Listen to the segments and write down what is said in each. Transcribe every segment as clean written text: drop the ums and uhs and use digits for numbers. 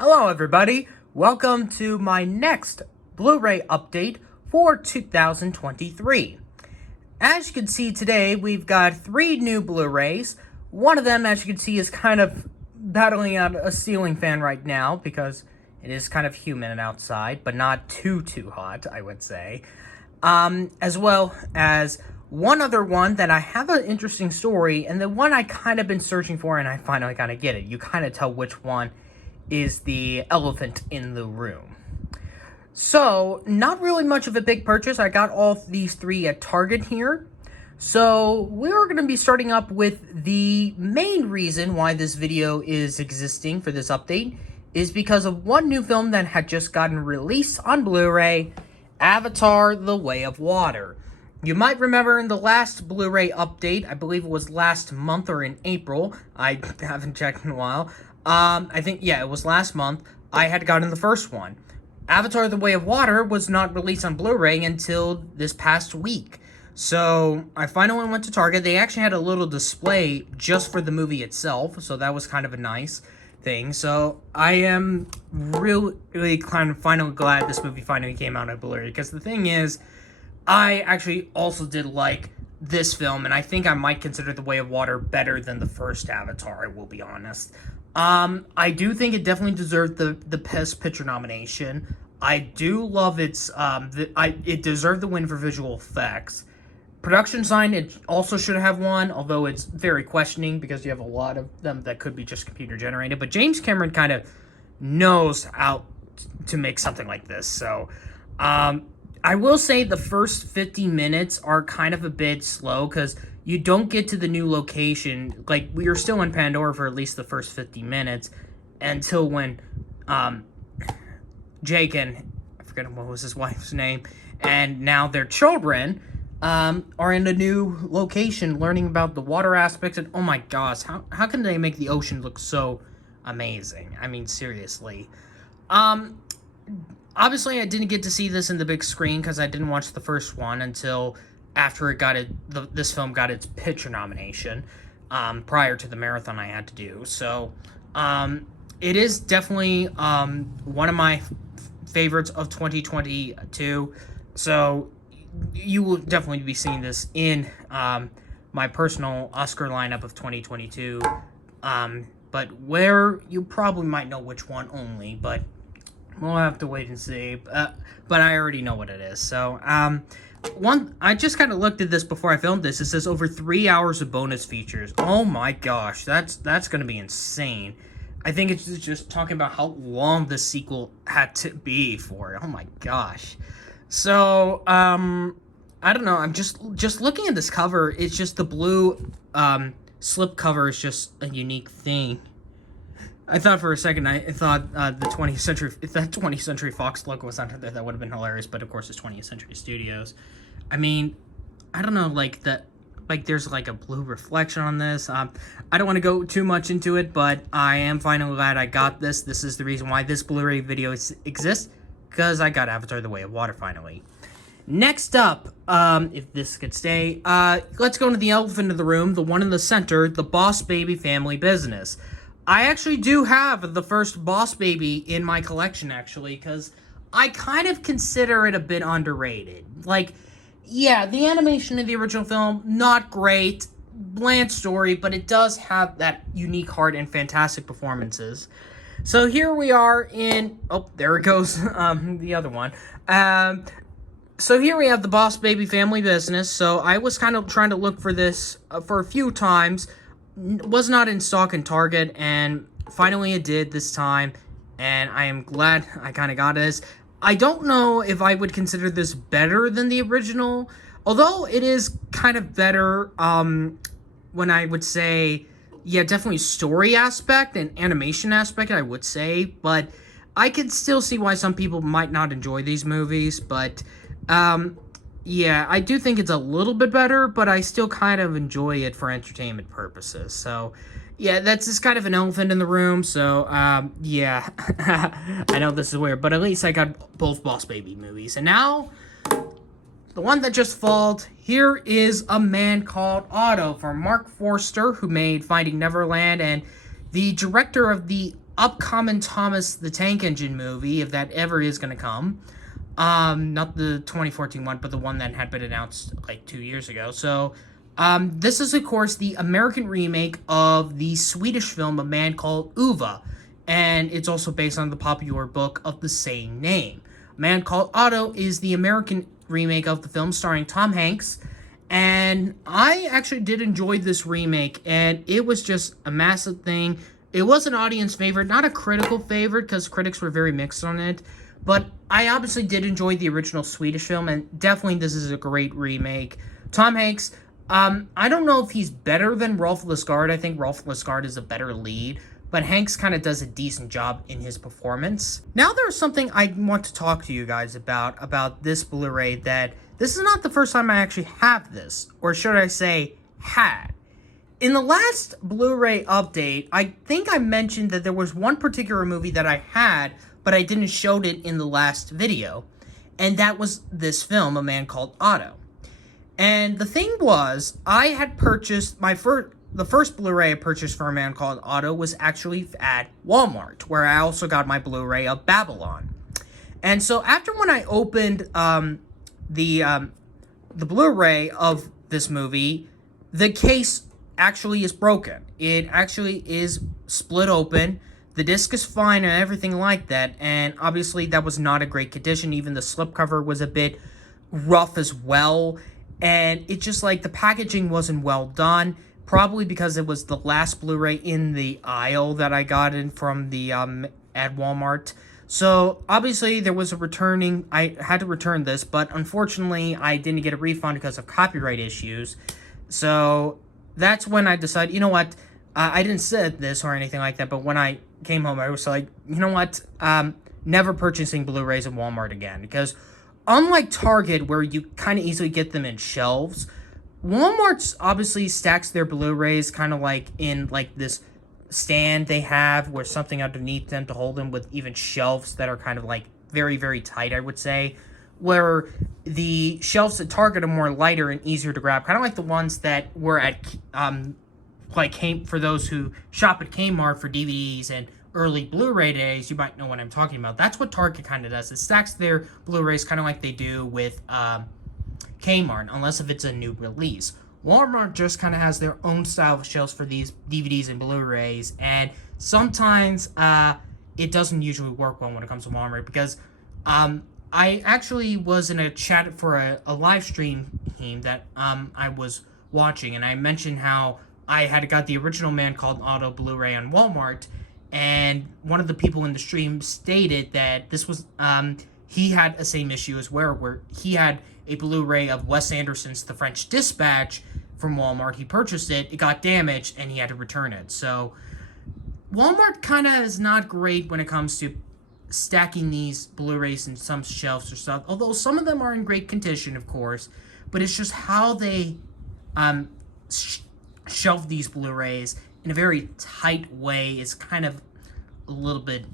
Hello everybody, welcome to my next Blu-ray update for 2023. As you can see today, we've got 3 new Blu-rays. One of them, as you can see, is kind of battling out a ceiling fan right now because it is kind of humid outside, but not too hot, I would say. As well as one other one that I have an interesting story, and the one I kind of been searching for, and I finally kind of get it. You kind of tell which one is the elephant in the room. So, not really much of a big purchase. I got all these 3 at Target here. So, we're going to be starting up with the main reason why this video is existing for this update is because of one new film that had just gotten released on Blu-ray, Avatar: The Way of Water. You might remember in the last Blu-ray update, I believe it was last month or in April, I haven't checked in a while, I think, yeah, it was last month, I had gotten the first one. Avatar: The Way of Water was not released on Blu-ray until this past week. So, I finally went to Target. They actually had a little display just for the movie itself, so that was kind of a nice thing. So, I am really kind of finally glad this movie finally came out on Blu-ray, because the thing is, I actually also did like this film, and I think I might consider The Way of Water better than the first Avatar, I will be honest. I do think it definitely deserved the Best Picture nomination. I do love its, it deserved the win for visual effects. Production design, it also should have won, although it's very questioning because you have a lot of them that could be just computer generated. But James Cameron kind of knows how to make something like this. So, I will say the first 50 minutes are kind of a bit slow because you don't get to the new location. Like, we are still in Pandora for at least the first 50 minutes until when Jake and, I forget what was his wife's name, and now their children are in a new location learning about the water aspects. And oh my gosh, how can they make the ocean look so amazing? I mean, seriously. Obviously, I didn't get to see this in the big screen because I didn't watch the first one until after it got this film got its picture nomination, prior to the marathon I had to do. So, it is definitely one of my favorites of 2022. So, you will definitely be seeing this in my personal Oscar lineup of 2022. But where you probably might know which one only, but we'll have to wait and see, but I already know what it is. So, I just kind of looked at this before I filmed this. It says over 3 hours of bonus features. Oh my gosh, that's going to be insane. I think it's just talking about how long this sequel had to be for. Oh my gosh. So, I don't know. I'm just looking at this cover. It's just the blue slip cover is just a unique thing. I thought for a second, I thought the 20th Century, if that 20th Century Fox logo was under there, that would have been hilarious, but of course it's 20th Century Studios. I mean, I don't know, like, there's like a blue reflection on this. I don't want to go too much into it, but I am finally glad I got this. This is the reason why this Blu-ray video exists, because I got Avatar: The Way of Water finally. Next up, if this could stay, let's go into the elephant in the room, the one in the center, the Boss Baby family business. I actually do have the first Boss Baby in my collection, actually, because I kind of consider it a bit underrated. Like, yeah, the animation of the original film, not great, bland story, but it does have that unique heart and fantastic performances. So here we are in, oh, there it goes, the other one. So here we have the Boss Baby family business. So I was kind of trying to look for this for a few times. Was not in stock in Target, and finally it did this time, and I am glad I kind of got this. I don't know if I would consider this better than the original, although it is kind of better, when I would say, yeah, definitely story aspect and animation aspect, I would say, but I can still see why some people might not enjoy these movies, but, yeah, I do think it's a little bit better, but I still kind of enjoy it for entertainment purposes. So, yeah, that's just kind of an elephant in the room. So, yeah, I know this is weird, but at least I got both Boss Baby movies. And now, the one that just followed, here is A Man Called Otto from Mark Forster, who made Finding Neverland, and the director of the upcoming Thomas the Tank Engine movie, if that ever is going to come. Not the 2014 one, but the one that had been announced like 2 years ago. So, this is, of course, the American remake of the Swedish film A Man Called Otto, and it's also based on the popular book of the same name. A Man Called Otto is the American remake of the film starring Tom Hanks, and I actually did enjoy this remake, and it was just a massive thing. It was an audience favorite, not a critical favorite, because critics were very mixed on it, but I obviously did enjoy the original Swedish film, and definitely this is a great remake. Tom Hanks, I don't know if he's better than Rolf Lassgard. I think Rolf Lassgard is a better lead, but Hanks kind of does a decent job in his performance. Now there's something I want to talk to you guys about this Blu-ray, that this is not the first time I actually have this, or should I say, had. In the last Blu-ray update, I think I mentioned that there was one particular movie that I had, but I didn't show it in the last video, and that was this film, A Man Called Otto. And the thing was, I had purchased the first Blu-ray I purchased for A Man Called Otto was actually at Walmart, where I also got my Blu-ray of Babylon. And so after when I opened the Blu-ray of this movie, the case actually is broken. It actually is split open. The disc is fine and everything like that, and obviously that was not a great condition. Even the slipcover was a bit rough as well, and it just like the packaging wasn't well done, probably because it was the last Blu-ray in the aisle that I got in from the at Walmart. So obviously there was I had to return this, but unfortunately I didn't get a refund because of copyright issues. So that's when I decided, you know what, I didn't set this or anything like that, but when I came home, I was like, you know what, never purchasing Blu-rays at Walmart again, because unlike Target, where you kind of easily get them in shelves, Walmart obviously stacks their Blu-rays kind of like in like this stand they have, where something underneath them to hold them, with even shelves that are kind of like very, very tight, I would say, where the shelves at Target are more lighter and easier to grab, kind of like the ones that were at for those who shop at Kmart for DVDs and early Blu-ray days. You might know what I'm talking about. That's what Target kind of does. It stacks their Blu-rays kind of like they do with Kmart, unless if it's a new release. Walmart just kind of has their own style of shelves for these DVDs and Blu-rays, and sometimes it doesn't usually work well when it comes to Walmart, because I actually was in a chat for a live stream that I was watching, and I mentioned how I had got the original Man Called Otto Blu-ray on Walmart, and one of the people in the stream stated that this was, he had the same issue as where he had a Blu-ray of Wes Anderson's The French Dispatch from Walmart. He purchased it, it got damaged, and he had to return it. So Walmart kind of is not great when it comes to stacking these Blu-rays in some shelves or stuff, although some of them are in great condition, of course, but it's just how they shelf these Blu-rays in a very tight way is kind of a little bit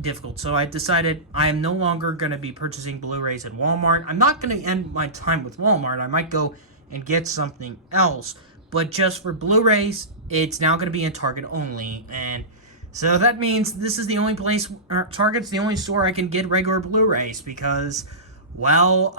difficult. So I decided I am no longer going to be purchasing Blu-rays at Walmart. I'm not going to end my time with Walmart. I might go and get something else, but just for Blu-rays, it's now going to be in Target only, and so that means this is the only place, Target's the only store I can get regular Blu-rays, because, well,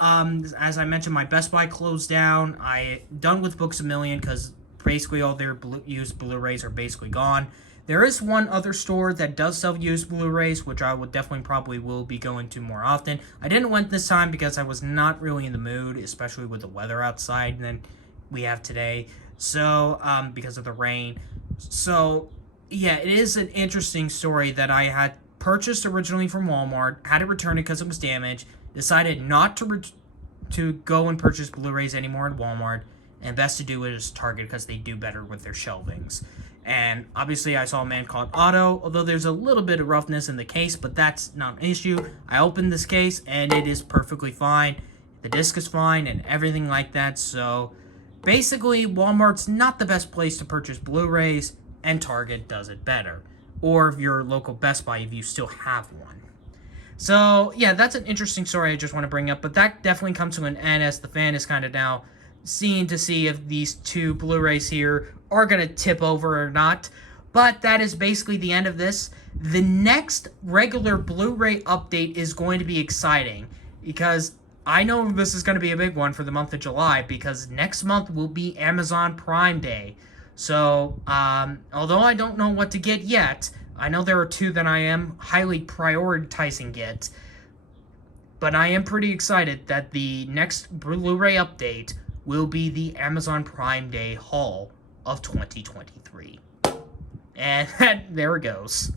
as I mentioned, my Best Buy closed down. I done with Books A Million, because basically all their used Blu-rays are basically gone. There is one other store that does sell used Blu-rays, which I would probably will be going to more often. I didn't went this time because I was not really in the mood, especially with the weather outside than we have today. So, because of the rain. So, yeah, it is an interesting story that I had purchased originally from Walmart, had to return it because it was damaged, decided not to go and purchase Blu-rays anymore at Walmart, and best to do it is Target because they do better with their shelvings. And obviously I saw A Man Called Otto, although there's a little bit of roughness in the case, but that's not an issue. I opened this case and it is perfectly fine. The disc is fine and everything like that. So basically Walmart's not the best place to purchase Blu-rays, and Target does it better. Or if your local Best Buy, if you still have one. So yeah, that's an interesting story I just want to bring up, but that definitely comes to an end as the fan is kind of now seeing to see if these two Blu-rays here are going to tip over or not. But that is basically the end of this. The next regular Blu-ray update is going to be exciting because I know this is going to be a big one for the month of July because next month will be Amazon Prime Day. So, although I don't know what to get yet, I know there are two that I am highly prioritizing get. But I am pretty excited that the next Blu-ray update will be the Amazon Prime Day haul of 2023. And there it goes.